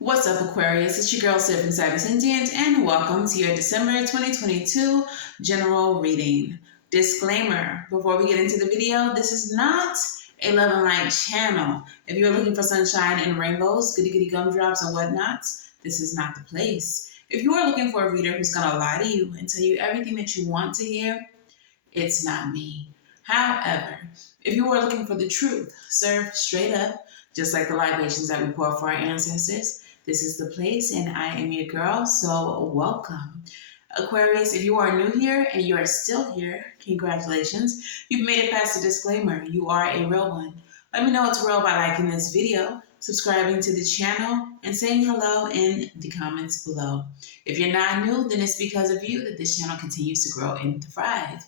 What's up, Aquarius? It's your girl, Savy from Savy, Sentient, and welcome to your December 2022 general reading. Disclaimer, before we get into the video, this is not a love and light channel. If you're looking for sunshine and rainbows, goody goody gumdrops and whatnot, this is not the place. If you are looking for a reader who's going to lie to you and tell you everything that you want to hear, it's not me. However, if you are looking for the truth, served straight up, just like the libations that we pour for our ancestors, this is the place, and I am your girl, so welcome. Aquarius, if you are new here and you are still here, congratulations. You've made it past the disclaimer. You are a real one. Let me know it's real by liking this video, subscribing to the channel, and saying hello in the comments below. If you're not new, then it's because of you that this channel continues to grow and thrive.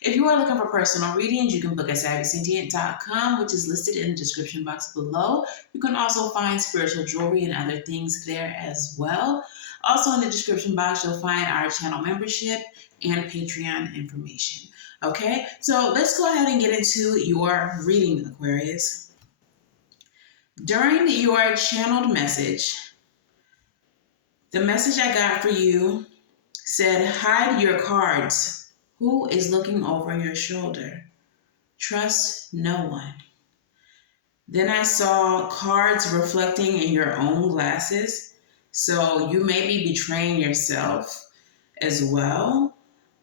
If you are looking for personal readings, you can book at SavySentient.com, which is listed in the description box below. You can also find spiritual jewelry and other things there as well. Also in the description box, you'll find our channel membership and Patreon information. Okay, so let's go ahead and get into your reading, Aquarius. During your channeled message, the message I got for you said, hide your cards. Who is looking over your shoulder? Trust no one. Then I saw cards reflecting in your own glasses. So you may be betraying yourself as well.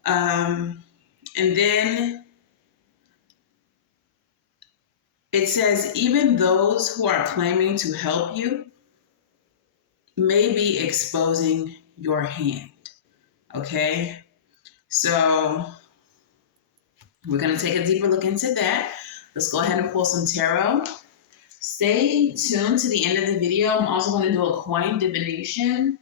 And then it says, even those who are claiming to help you may be exposing your hand. Okay? So we're going to take a deeper look into that. Let's go ahead and pull some tarot. Stay tuned to the end of the video. I'm also going to do a coin divination.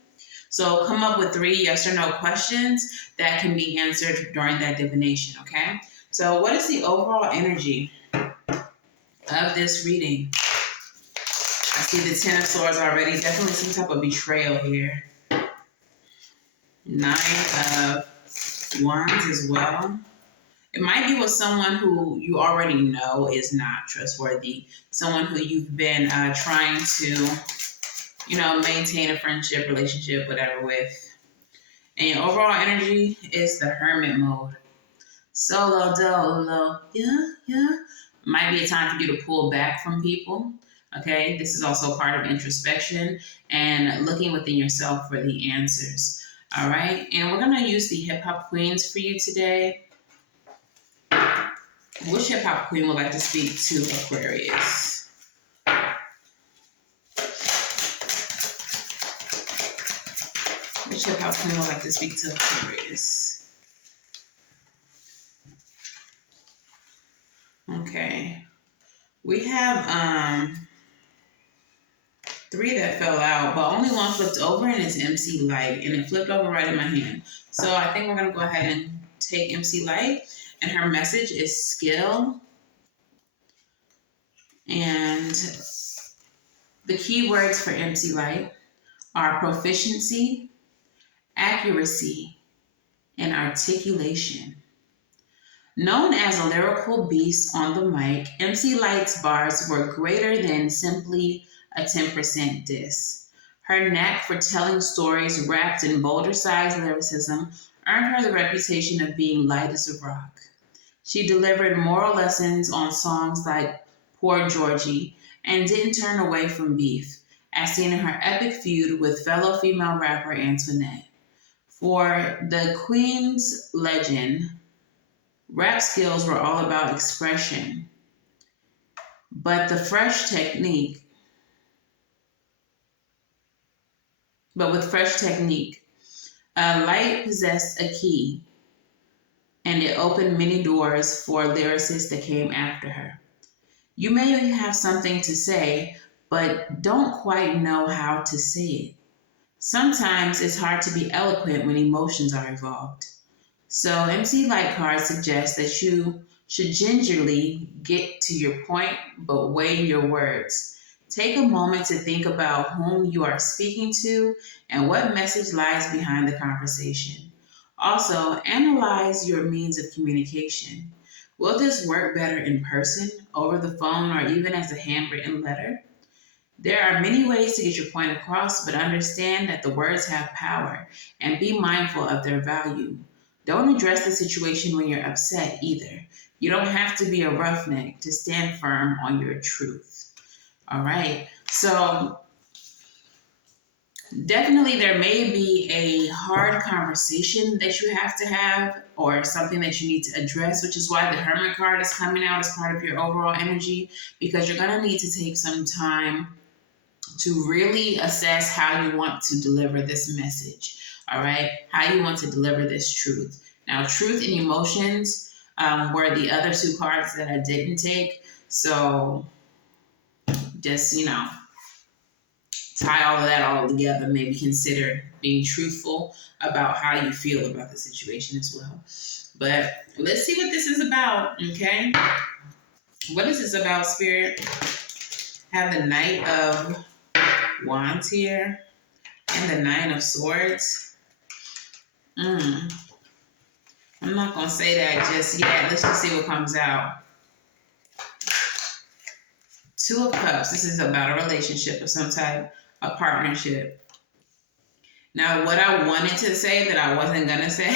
So come up with 3 yes or no questions that can be answered during that divination, okay? So what is the overall energy of this reading? I see the 10 of Swords already. Definitely some type of betrayal here. 9 of Wands as well. It might be with someone who you already know is not trustworthy. Someone who you've been trying to, maintain a friendship, relationship, whatever with. And your overall energy is the Hermit mode. Solo dolo. Yeah. Might be a time for you to pull back from people. Okay, this is also part of introspection and looking within yourself for the answers. All right, and we're going to use the Hip Hop Queens for you today. Which Hip Hop Queen would like to speak to Aquarius? Which Hip Hop Queen would like to speak to Aquarius? Okay, we have 3 that fell out, but only 1 flipped over, and it's MC Light, and it flipped over right in my hand. So I think we're going to go ahead and take MC Light, and her message is skill. And the key words for MC Light are proficiency, accuracy, and articulation. Known as a lyrical beast on the mic, MC Light's bars were greater than simply a 10% diss. Her knack for telling stories wrapped in boulder-sized lyricism earned her the reputation of being light as a rock. She delivered moral lessons on songs like Poor Georgie and didn't turn away from beef, as seen in her epic feud with fellow female rapper Antoinette. For the Queen's legend, rap skills were all about expression, but with fresh technique, Light possessed a key, and it opened many doors for lyricists that came after her. You may have something to say, but don't quite know how to say it. Sometimes it's hard to be eloquent when emotions are involved. So MC Light cards suggest that you should gingerly get to your point, but weigh your words. Take a moment to think about whom you are speaking to and what message lies behind the conversation. Also, analyze your means of communication. Will this work better in person, over the phone, or even as a handwritten letter? There are many ways to get your point across, but understand that the words have power and be mindful of their value. Don't address the situation when you're upset either. You don't have to be a roughneck to stand firm on your truth. All right. So, definitely, there may be a hard conversation that you have to have or something that you need to address, which is why the Hermit card is coming out as part of your overall energy, because you're going to need to take some time to really assess how you want to deliver this message. All right, how you want to deliver this truth. Now, truth and emotions were the other two cards that I didn't take. So just, tie all of that all together. Maybe consider being truthful about how you feel about the situation as well. But let's see what this is about, okay? What is this about, Spirit? Have the Knight of Wands here and the Nine of Swords. I'm not going to say that just yet. Let's just see what comes out. Two of Cups. This is about a relationship of some type, a partnership. Now, what I wanted to say that I wasn't going to say,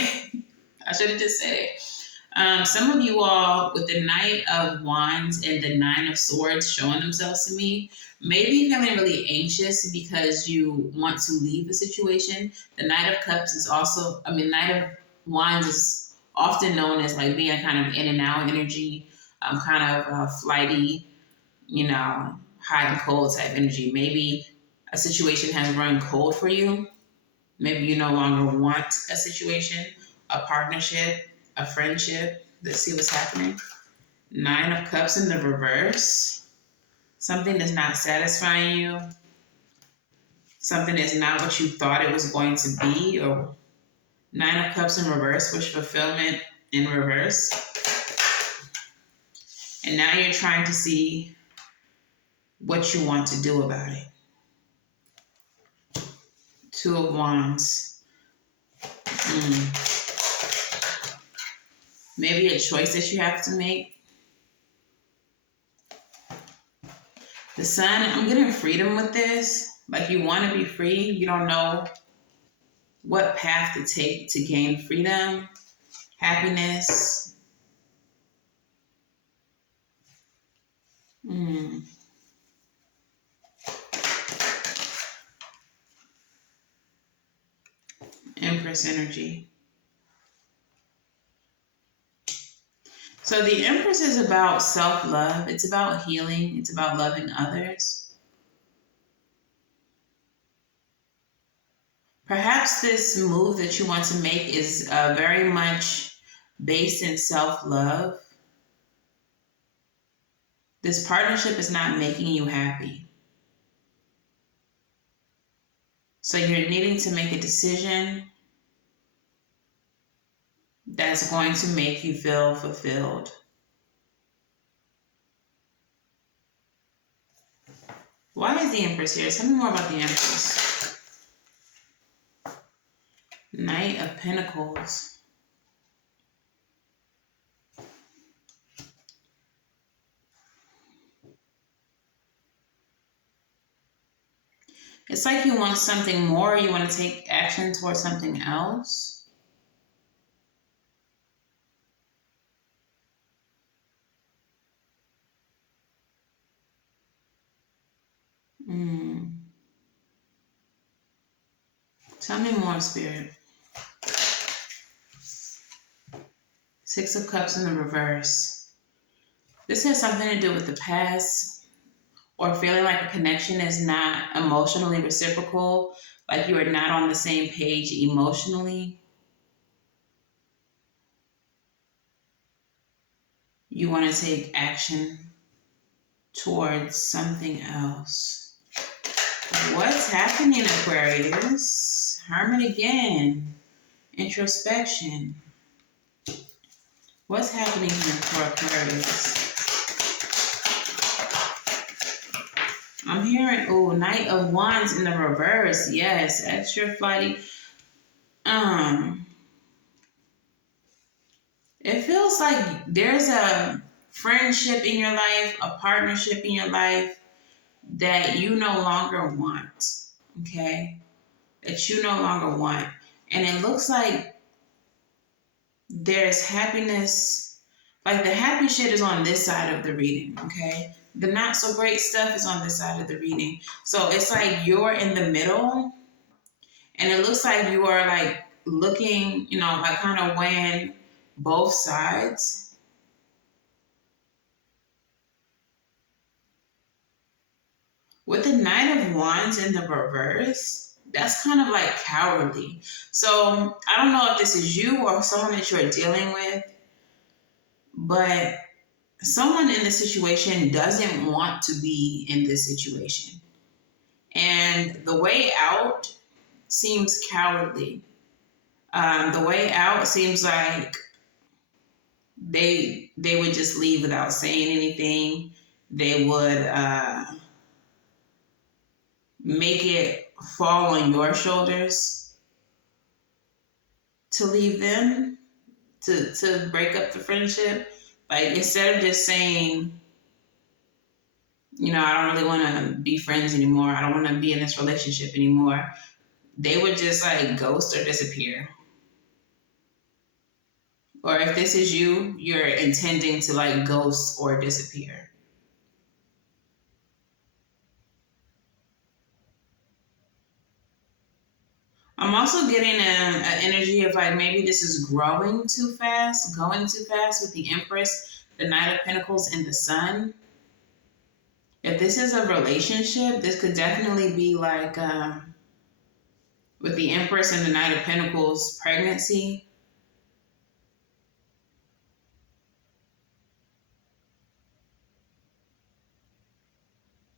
I should have just said it. Some of you all with the Knight of Wands and the Nine of Swords showing themselves to me, maybe feeling really anxious because you want to leave a situation. The Knight of Cups is also, Knight of Wands is often known as like being kind of in and out energy, kind of flighty, hot and cold type energy. Maybe a situation has run cold for you. Maybe you no longer want a situation, a partnership, a friendship. Let's see what's happening. Nine of Cups in the reverse. Something is not satisfying you. Something is not what you thought it was going to be. Or Nine of Cups in reverse, wish fulfillment in reverse. And now you're trying to see what you want to do about it. Two of Wands. Maybe a choice that you have to make. The Sun, I'm getting freedom with this. Like you want to be free. You don't know what path to take to gain freedom, happiness. Empress energy. So the Empress is about self-love. It's about healing. It's about loving others. Perhaps this move that you want to make is very much based in self-love. This partnership is not making you happy. So you're needing to make a decision that's going to make you feel fulfilled. Why is the Empress here? Tell me more about the Empress. Knight of Pentacles. It's like you want something more. You want to take action towards something else. Tell me more, Spirit. Six of Cups in the reverse. This has something to do with the past or feeling like a connection is not emotionally reciprocal, like you are not on the same page emotionally. You want to take action towards something else. What's happening, Aquarius? Hermit again. Introspection. What's happening here for Aquarius? I'm hearing, Knight of Wands in the reverse. Yes, extra flighty. It feels like there's a friendship in your life, a partnership in your life that you no longer want, okay? That you no longer want. And it looks like there's happiness, like the happy shit is on this side of the reading, okay? The not so great stuff is on this side of the reading. So it's like you're in the middle, and it looks like you are like looking, you know, like kind of weighing both sides. With the Knight of Wands in the reverse, that's kind of like cowardly. So I don't know if this is you or someone that you're dealing with, but someone in the situation doesn't want to be in this situation. And the way out seems cowardly. The way out seems like they would just leave without saying anything. They would make it fall on your shoulders to leave them, to break up the friendship. Like, instead of just saying, you know, I don't really want to be friends anymore, I don't want to be in this relationship anymore, they would just like ghost or disappear. Or if this is you, you're intending to like ghost or disappear. I'm also getting an energy of like maybe this is growing too fast, going too fast with the Empress, the Knight of Pentacles, and the Sun. If this is a relationship, this could definitely be like, with the Empress and the Knight of Pentacles, pregnancy.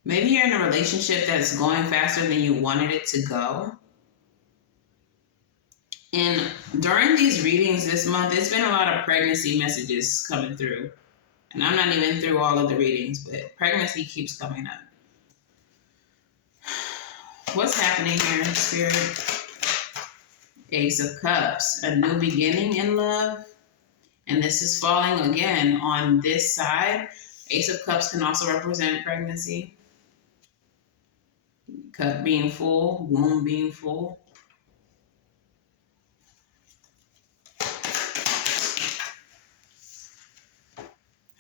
Maybe you're in a relationship that's going faster than you wanted it to go. And during these readings this month, there's been a lot of pregnancy messages coming through. And I'm not even through all of the readings, but pregnancy keeps coming up. What's happening here, Spirit? Ace of Cups, a new beginning in love. And this is falling again on this side. Ace of Cups can also represent pregnancy. Cup being full, womb being full.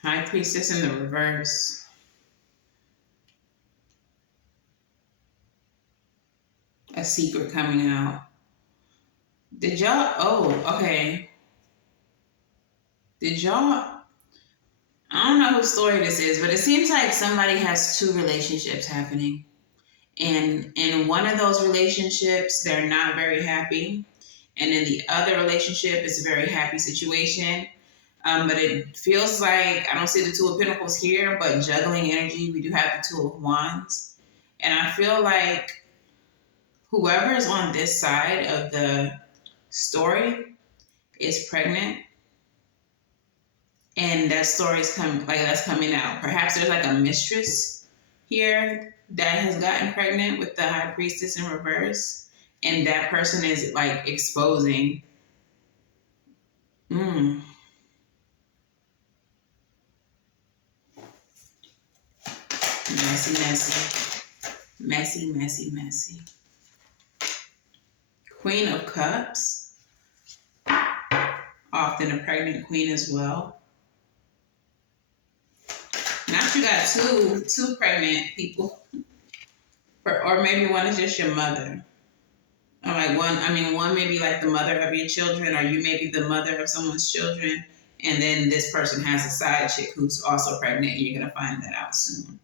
High Priestess in the reverse. A secret coming out. Did y'all, oh, okay. Did y'all, I don't know whose story this is, but it seems like somebody has two relationships happening. And in one of those relationships, they're not very happy. And in the other relationship, it's a very happy situation. But it feels like, I don't see the Two of Pentacles here, but juggling energy, we do have the Two of Wands. And I feel like whoever is on this side of the story is pregnant. And that story is that's coming out. Perhaps there's like a mistress here that has gotten pregnant with the High Priestess in reverse. And that person is like exposing. Messy, messy. Messy, messy, messy. Queen of Cups. Often a pregnant queen as well. Now you got two pregnant people. Or maybe one is just your mother. Or like one may be like the mother of your children, or you may be the mother of someone's children, and then this person has a side chick who's also pregnant, and you're gonna find that out soon.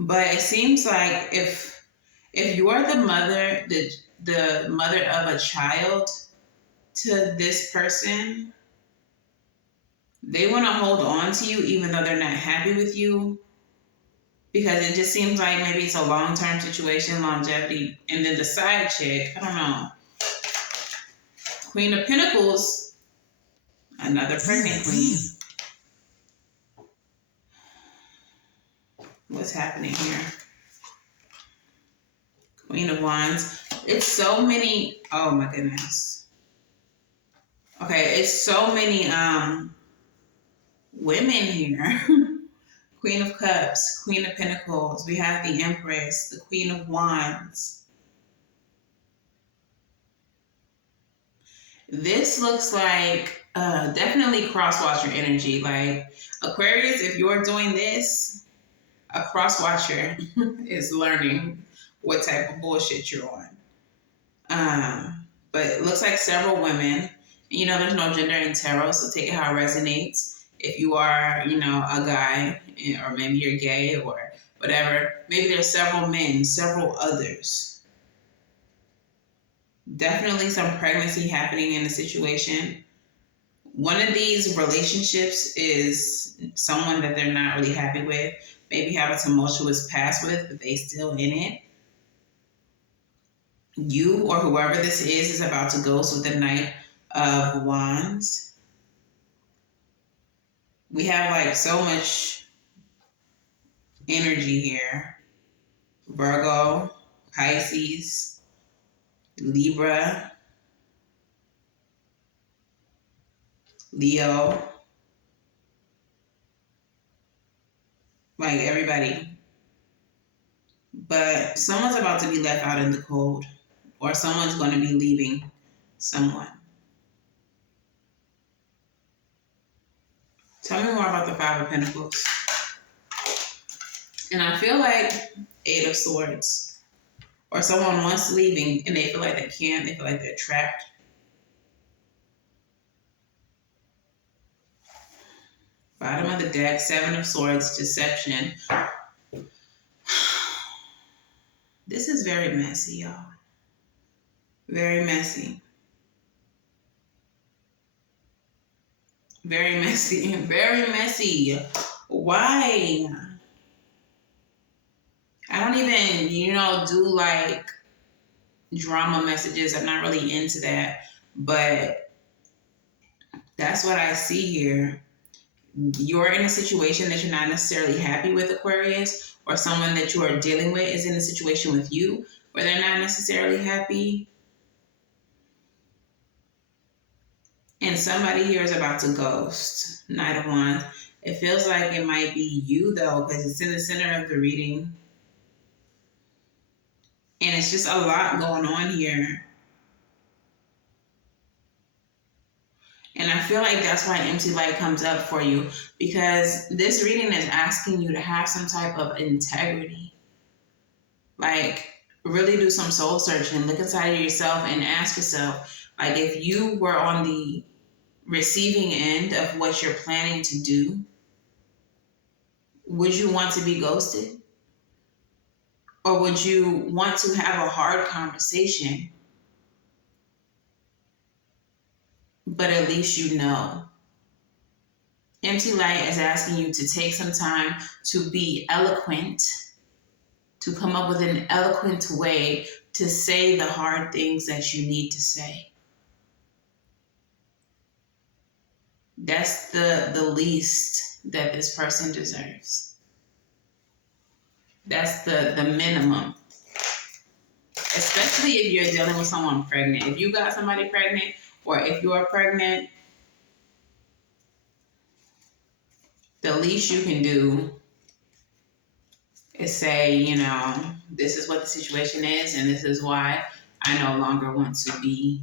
But it seems like if you're the mother, the mother of a child to this person, they want to hold on to you even though they're not happy with you, because it just seems like maybe it's a long-term situation, longevity. And then the side chick, I don't know. Queen of Pentacles, another pregnant queen. What's happening here? Queen of Wands. It's so many, oh my goodness. Okay, it's so many women here. Queen of Cups, Queen of Pentacles. We have the Empress, the Queen of Wands. This looks like definitely cross-watcher energy. Like Aquarius, if you're doing this, a cross-watcher is learning what type of bullshit you're on. But it looks like several women. You know, there's no gender in tarot, so take it how it resonates. If you are, you know, a guy, or maybe you're gay or whatever, maybe there's several men, several others. Definitely some pregnancy happening in the situation. One of these relationships is someone that they're not really happy with, maybe have a tumultuous past with, but they still in it. You or whoever this is about to ghost with the Knight of Wands. We have like so much energy here. Virgo, Pisces, Libra, Leo. Like everybody. But someone's about to be left out in the cold, or someone's going to be leaving someone. Tell me more about the Five of Pentacles. And I feel like Eight of Swords. Or someone wants leaving and they feel like they can't. They feel like they're trapped. Bottom of the deck, Seven of Swords, Deception. This is very messy, y'all. Very messy. Very messy. Very messy. Why? I don't even, you know, do like drama messages. I'm not really into that. But that's what I see here. You're in a situation that you're not necessarily happy with, Aquarius, or someone that you are dealing with is in a situation with you where they're not necessarily happy. And somebody here is about to ghost. Knight of Wands. It feels like it might be you, though, because it's in the center of the reading. And it's just a lot going on here. And I feel like that's why empty light comes up for you, because this reading is asking you to have some type of integrity. Like, really do some soul searching. Look inside of yourself and ask yourself, like, if you were on the receiving end of what you're planning to do, would you want to be ghosted? Or would you want to have a hard conversation, but at least you know? Empty light is asking you to take some time to be eloquent, to come up with an eloquent way to say the hard things that you need to say. That's the least that this person deserves. That's the minimum. Especially if you're dealing with someone pregnant. If you got somebody pregnant, or if you're pregnant, the least you can do is say, you know, this is what the situation is, and this is why I no longer want to be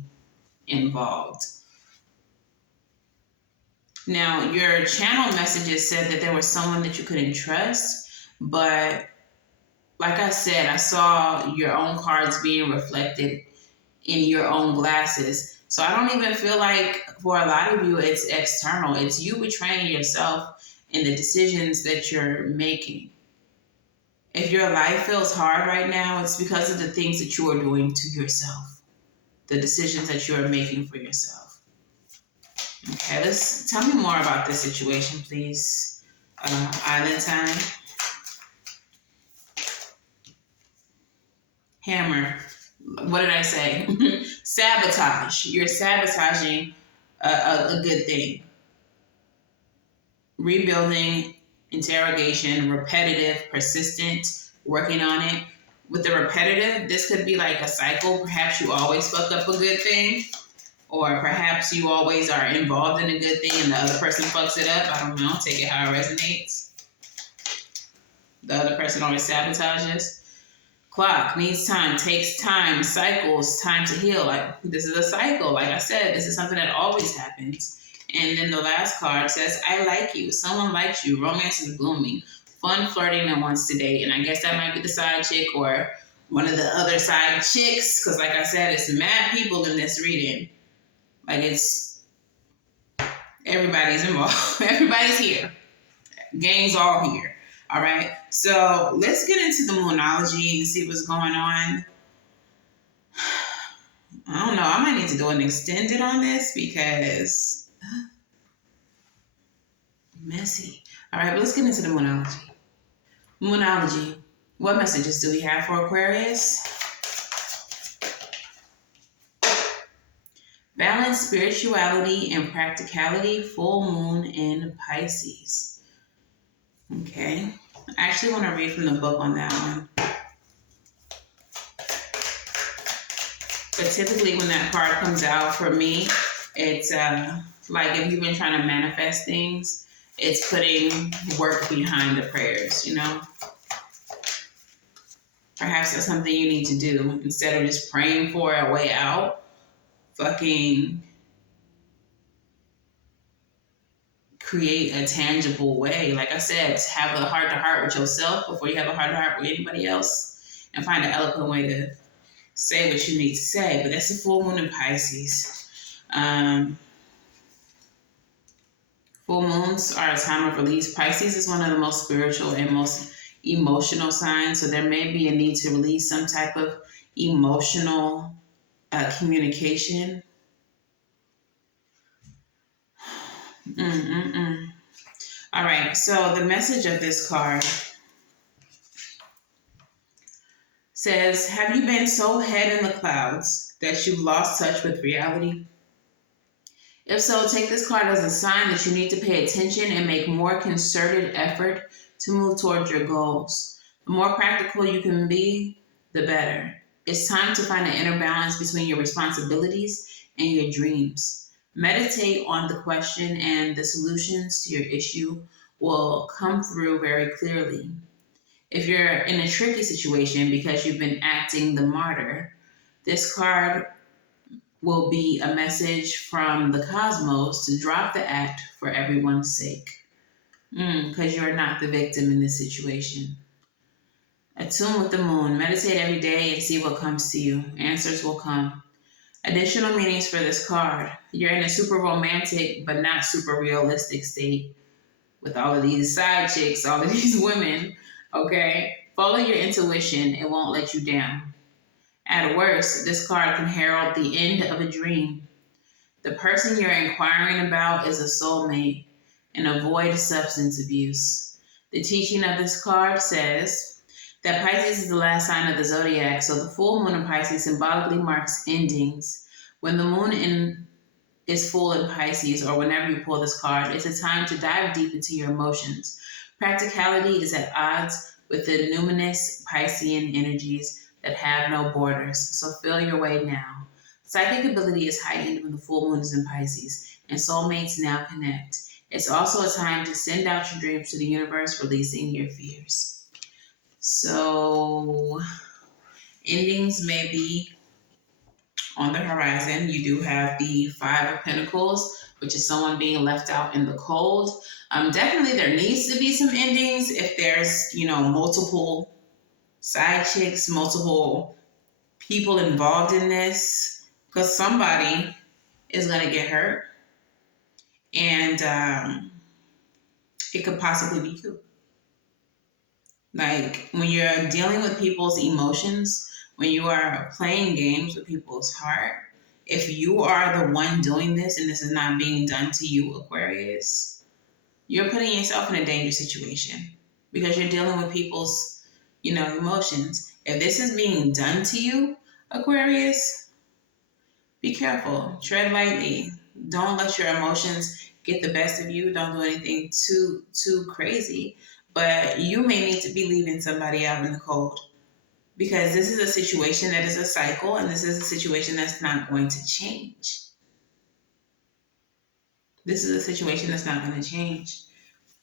involved. Now, your channel messages said that there was someone that you couldn't trust, but like I said, I saw your own cards being reflected in your own glasses. So I don't even feel like for a lot of you, it's external. It's you betraying yourself in the decisions that you're making. If your life feels hard right now, it's because of the things that you are doing to yourself, the decisions that you are making for yourself. Okay, tell me more about this situation, please. Island time. Hammer. What did I say? Sabotage. You're sabotaging a good thing. Rebuilding, interrogation, repetitive, persistent, working on it. With the repetitive, this could be like a cycle. Perhaps you always fuck up a good thing, or perhaps you always are involved in a good thing and the other person fucks it up. I don't know. Take it how it resonates. The other person always sabotages. Clock needs time, takes time, cycles, time to heal. Like, this is a cycle. Like I said, this is something that always happens. And then the last card says, I like you. Someone likes you. Romance is blooming. Fun flirting and wants to date. And I guess that might be the side chick or one of the other side chicks. Because like I said, it's mad people in this reading. Like, it's everybody's involved. Everybody's here. Gang's all here. All right. So let's get into the Moonology and see what's going on. I don't know. I might need to do an extended on this because messy. All right, but let's get into the Moonology. Moonology. What messages do we have for Aquarius? Balance spirituality and practicality. Full moon in Pisces. Okay. I actually want to read from the book on that one. But typically when that card comes out for me, it's like if you've been trying to manifest things, it's putting work behind the prayers, you know? Perhaps that's something you need to do instead of just praying for a way out. Fucking create a tangible way. Like I said, have a heart-to-heart with yourself before you have a heart-to-heart with anybody else and find an eloquent way to say what you need to say. But that's the full moon in Pisces. Full moons are a time of release. Pisces is one of the most spiritual and most emotional signs, so there may be a need to release some type of emotional communication. All right, so the message of this card says, have you been so head in the clouds that you've lost touch with reality? If so, take this card as a sign that you need to pay attention and make more concerted effort to move towards your goals. The more practical you can be, the better. It's time to find an inner balance between your responsibilities and your dreams. Meditate on the question and the solutions to your issue will come through very clearly. If you're in a tricky situation because you've been acting the martyr, this card will be a message from the cosmos to drop the act for everyone's sake. Because you're not the victim in this situation. Attune with the moon. Meditate every day and see what comes to you. Answers will come. Additional meanings for this card. You're in a super romantic but not super realistic state with all of these side chicks, all of these women. Okay? Follow your intuition. It won't let you down. At worst, this card can herald the end of a dream. The person you're inquiring about is a soulmate, and avoid substance abuse. The teaching of this card says that Pisces is the last sign of the zodiac, so the full moon in Pisces symbolically marks endings. When the moon is full in Pisces, or whenever you pull this card, it's a time to dive deep into your emotions. Practicality is at odds with the numinous Piscean energies that have no borders, so feel your way now. Psychic ability is heightened when the full moon is in Pisces, and soulmates now connect. It's also a time to send out your dreams to the universe, releasing your fears. So, endings may be on the horizon. You do have the Five of Pentacles, which is someone being left out in the cold. Definitely there needs to be some endings if there's, multiple side chicks, multiple people involved in this, because somebody is going to get hurt. And it could possibly be you. Like, when you're dealing with people's emotions, when you are playing games with people's heart, if you are the one doing this and this is not being done to you, Aquarius, you're putting yourself in a dangerous situation because you're dealing with people's, emotions. If this is being done to you, Aquarius, be careful. Tread lightly. Don't let your emotions get the best of you. Don't do anything too crazy. But you may need to be leaving somebody out in the cold, because this is a situation that is a cycle, and this is a situation that's not going to change. This is a situation that's not going to change.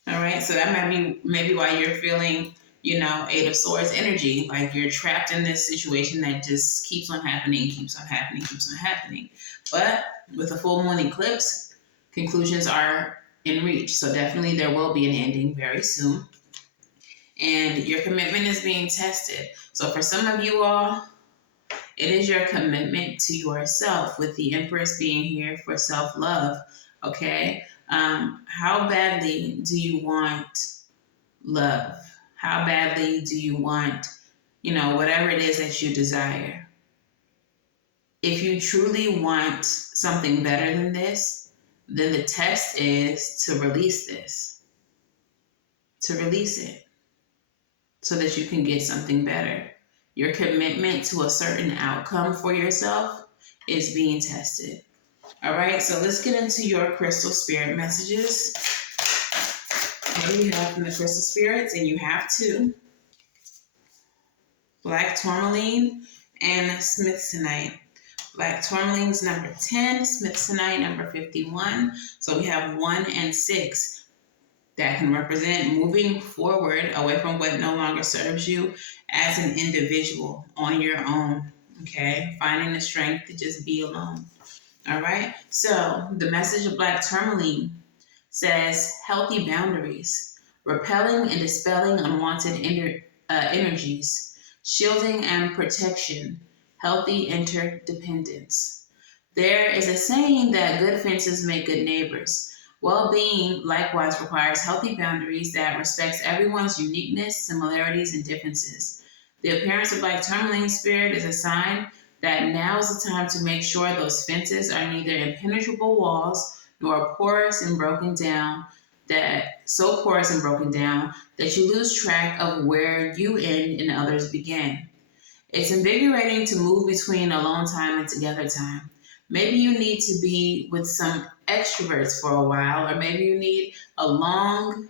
All right, so that might be maybe why you're feeling Eight of Swords energy, like you're trapped in this situation that just keeps on happening, keeps on happening, keeps on happening. But with a full moon eclipse, conclusions are in reach. So definitely there will be an ending very soon. And your commitment is being tested. So for some of you all, it is your commitment to yourself, with the Empress being here for self-love, okay? How badly do you want love? How badly do you want, whatever it is that you desire? If you truly want something better than this, then the test is to release this, to release it so that you can get something better. Your commitment to a certain outcome for yourself is being tested. All right, so let's get into your crystal spirit messages. What do you have from the crystal spirits? And you have two: black tourmaline and smithsonite. Black tourmaline's number 10, smithsonite number 51. So we have 1 and 6 that can represent moving forward away from what no longer serves you as an individual on your own, okay? Finding the strength to just be alone, all right? So the message of black tourmaline says healthy boundaries, repelling and dispelling unwanted energies, shielding and protection, healthy interdependence. There is a saying that good fences make good neighbors. Well-being likewise requires healthy boundaries that respects everyone's uniqueness, similarities, and differences. The appearance of black tourmaline spirit is a sign that now is the time to make sure those fences are neither impenetrable walls nor porous and broken down that you lose track of where you end and others begin. It's invigorating to move between alone time and together time. Maybe you need to be with some extroverts for a while, or maybe you need a long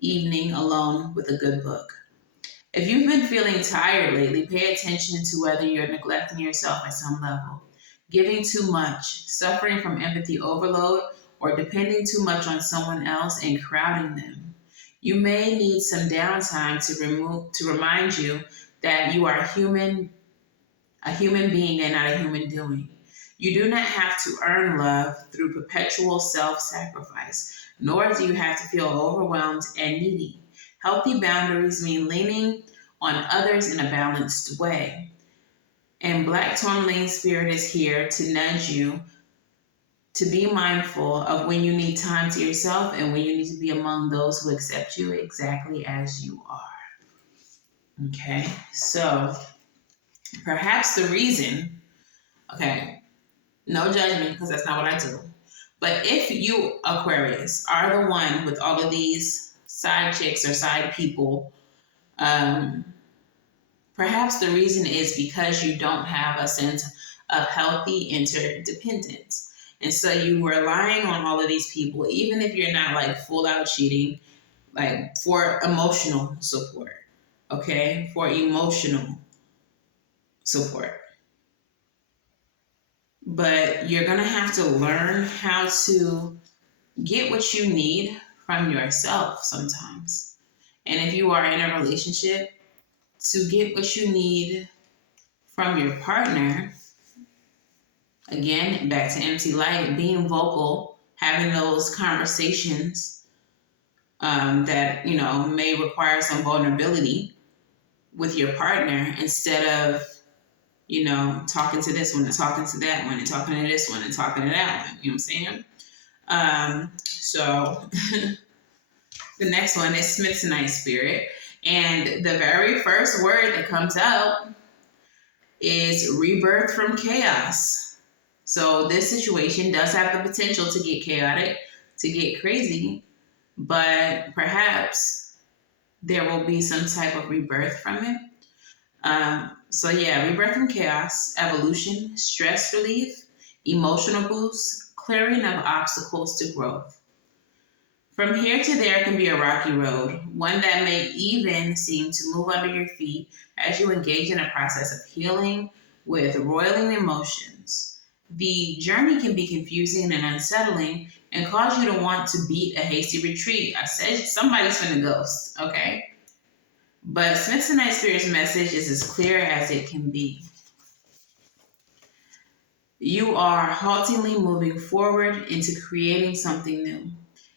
evening alone with a good book. If you've been feeling tired lately, pay attention to whether you're neglecting yourself at some level, giving too much, suffering from empathy overload, or depending too much on someone else and crowding them. You may need some downtime to remind you that you are a human being and not a human doing. You do not have to earn love through perpetual self-sacrifice, nor do you have to feel overwhelmed and needy. Healthy boundaries mean leaning on others in a balanced way. And black tourmaline spirit is here to nudge you to be mindful of when you need time to yourself and when you need to be among those who accept you exactly as you are. Okay, so perhaps the reason, no judgment, because that's not what I do. But if you, Aquarius, are the one with all of these side chicks or side people, perhaps the reason is because you don't have a sense of healthy interdependence. And so you were relying on all of these people, even if you're not like full out cheating, like for emotional support, okay? For emotional support. But you're going to have to learn how to get what you need from yourself sometimes. And if you are in a relationship, to get what you need from your partner, again, back to empty light, being vocal, having those conversations that, may require some vulnerability with your partner instead of, talking to this one and talking to that one and talking to this one and talking to that one. You know what I'm saying? So the next one is smithsonite spirit. And the very first word that comes out is rebirth from chaos. So this situation does have the potential to get chaotic, to get crazy, but perhaps there will be some type of rebirth from it. Rebirth from chaos, evolution, stress relief, emotional boost, clearing of obstacles to growth. From here to there can be a rocky road, one that may even seem to move under your feet as you engage in a process of healing with roiling emotions. The journey can be confusing and unsettling and cause you to want to beat a hasty retreat. I said somebody's finna ghost, okay? But Smithsonite Spirit's message is as clear as it can be. You are haltingly moving forward into creating something new.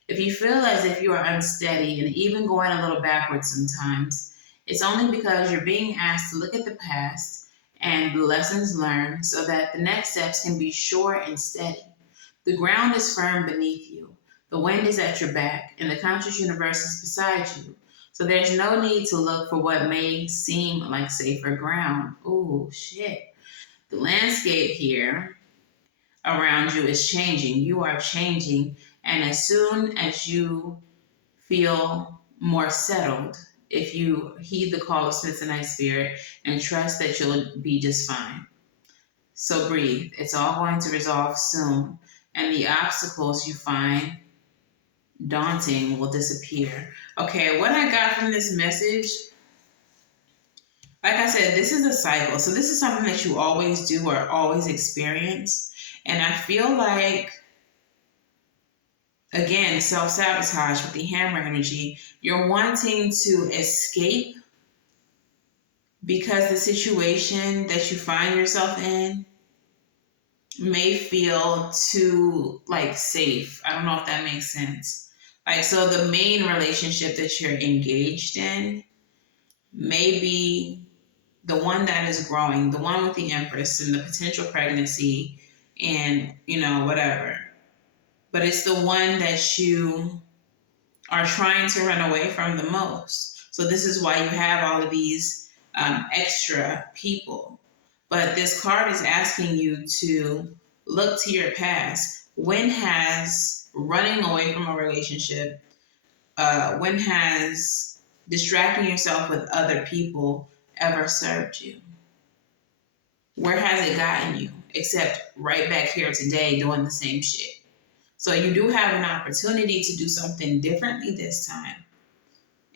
If you feel as if you are unsteady and even going a little backwards sometimes, it's only because you're being asked to look at the past and the lessons learned so that the next steps can be sure and steady. The ground is firm beneath you. The wind is at your back, and the conscious universe is beside you. So there's no need to look for what may seem like safer ground. Ooh, shit. The landscape here around you is changing. You are changing. And as soon as you feel more settled, if you heed the call of Smithsonite Spirit and trust that you'll be just fine. So breathe. It's all going to resolve soon. And the obstacles you find daunting will disappear. Okay, what I got from this message, like I said, this is a cycle. So this is something that you always do or always experience. And I feel like, again, self-sabotage with the hammer energy, you're wanting to escape because the situation that you find yourself in may feel too safe. I don't know if that makes sense. So the main relationship that you're engaged in may be the one that is growing, the one with the Empress and the potential pregnancy and, whatever. But it's the one that you are trying to run away from the most. So this is why you have all of these extra people. But this card is asking you to look to your past. When has running away from a relationship, when has distracting yourself with other people ever served you? Where has it gotten you? Except right back here today doing the same shit. So you do have an opportunity to do something differently this time.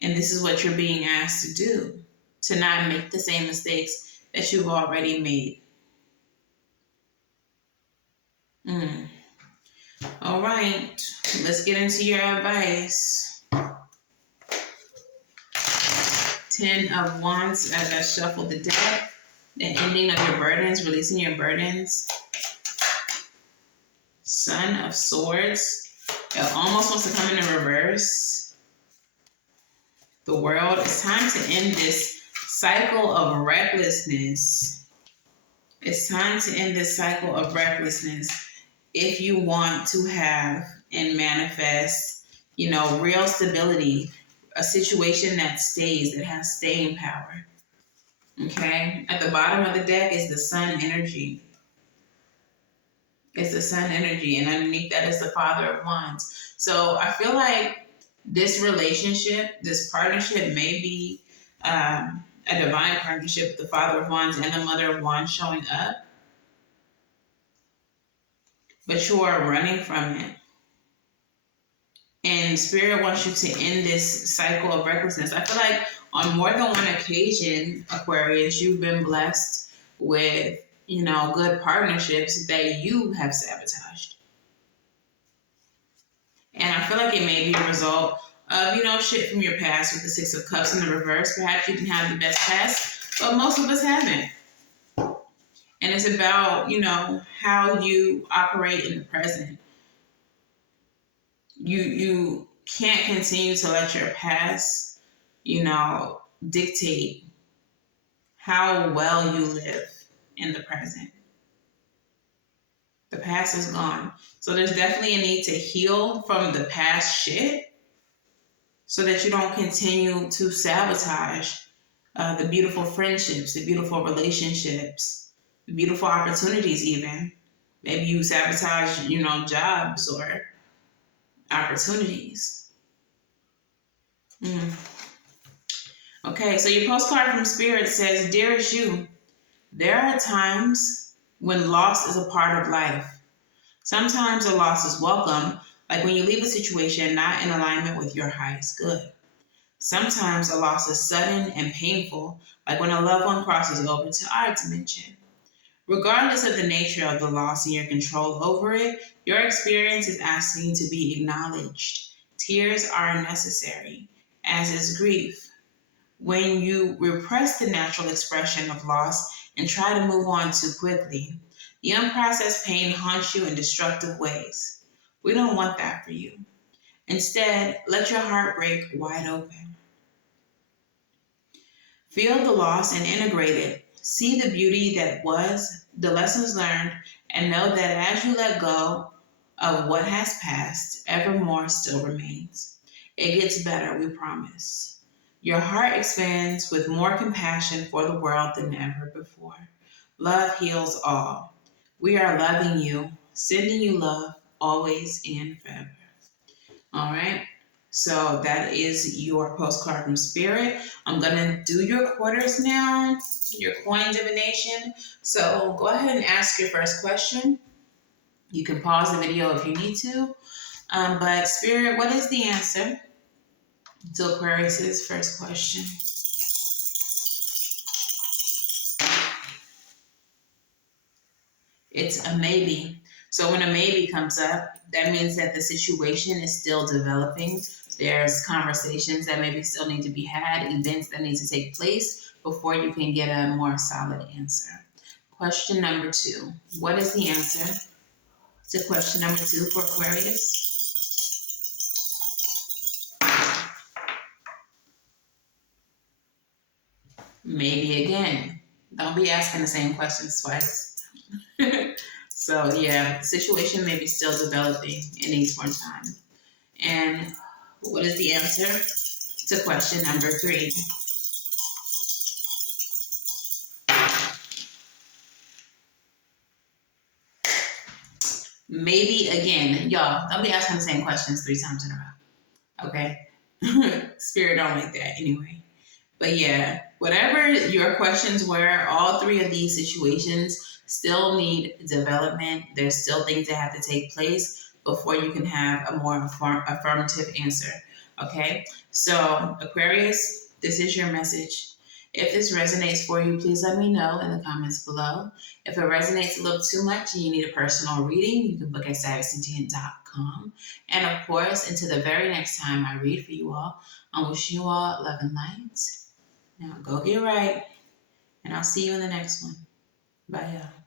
And this is what you're being asked to do, to not make the same mistakes that you've already made. All right, let's get into your advice. 10 of Wands as I shuffle the deck. The ending of your burdens, releasing your burdens. Son of Swords. It almost wants to come in reverse. The World. It's time to end this cycle of recklessness. It's time to end this cycle of recklessness if you want to have and manifest, real stability, a situation that stays, that has staying power. Okay? At the bottom of the deck is the Sun energy. It's the Sun energy, and underneath that is the Father of Wands. So I feel like this relationship, this partnership may be a divine partnership with the Father of Wands and the Mother of Wands showing up. But you are running from it. And Spirit wants you to end this cycle of recklessness. I feel like on more than one occasion, Aquarius, you've been blessed with, good partnerships that you have sabotaged. And I feel like it may be a result of, shit from your past with the Six of Cups in the reverse. Perhaps you didn't have the best past, but most of us haven't. And it's about, how you operate in the present. You can't continue to let your past, dictate how well you live in the present. The past is gone. So there's definitely a need to heal from the past shit so that you don't continue to sabotage the beautiful friendships, the beautiful relationships, the beautiful opportunities even. Maybe you sabotage, jobs or opportunities. Okay, so your postcard from Spirit says, Dearest you, there are times when loss is a part of life. Sometimes a loss is welcome, like when you leave a situation not in alignment with your highest good. Sometimes a loss is sudden and painful, like when a loved one crosses over to our dimension. Regardless of the nature of the loss and your control over it, your experience is asking to be acknowledged. Tears are necessary, as is grief. When you repress the natural expression of loss and try to move on too quickly, the unprocessed pain haunts you in destructive ways. We don't want that for you. Instead, let your heart break wide open. Feel the loss and integrate it. See the beauty that was, the lessons learned, and know that as you let go of what has passed, evermore still remains. It gets better, we promise. Your heart expands with more compassion for the world than ever before. Love heals all. We are loving you, sending you love always and forever. All right. So that is your postcard from Spirit. I'm going to do your quarters now, your coin divination. So go ahead and ask your first question. You can pause the video if you need to. But Spirit, what is the answer to Aquarius' first question? It's a maybe. So when a maybe comes up, that means that the situation is still developing. There's conversations that maybe still need to be had, events that need to take place before you can get a more solid answer. Question number 2. What is the answer to question number 2 for Aquarius? Maybe again. Don't be asking the same questions twice. So yeah, the situation may be still developing. It needs more time. And what is the answer to question number 3? Maybe again. Y'all, don't be asking the same questions 3 times in a row. Okay? Spirit don't like that anyway. But yeah, whatever your questions were, all 3 of these situations still need development. There's still things that have to take place before you can have a more affirmative answer. Okay? So, Aquarius, this is your message. If this resonates for you, please let me know in the comments below. If it resonates a little too much and you need a personal reading, you can book at Sentient.com. And of course, until the very next time I read for you all, I wish you all love and light. Now go get right, and I'll see you in the next one. Bye, y'all.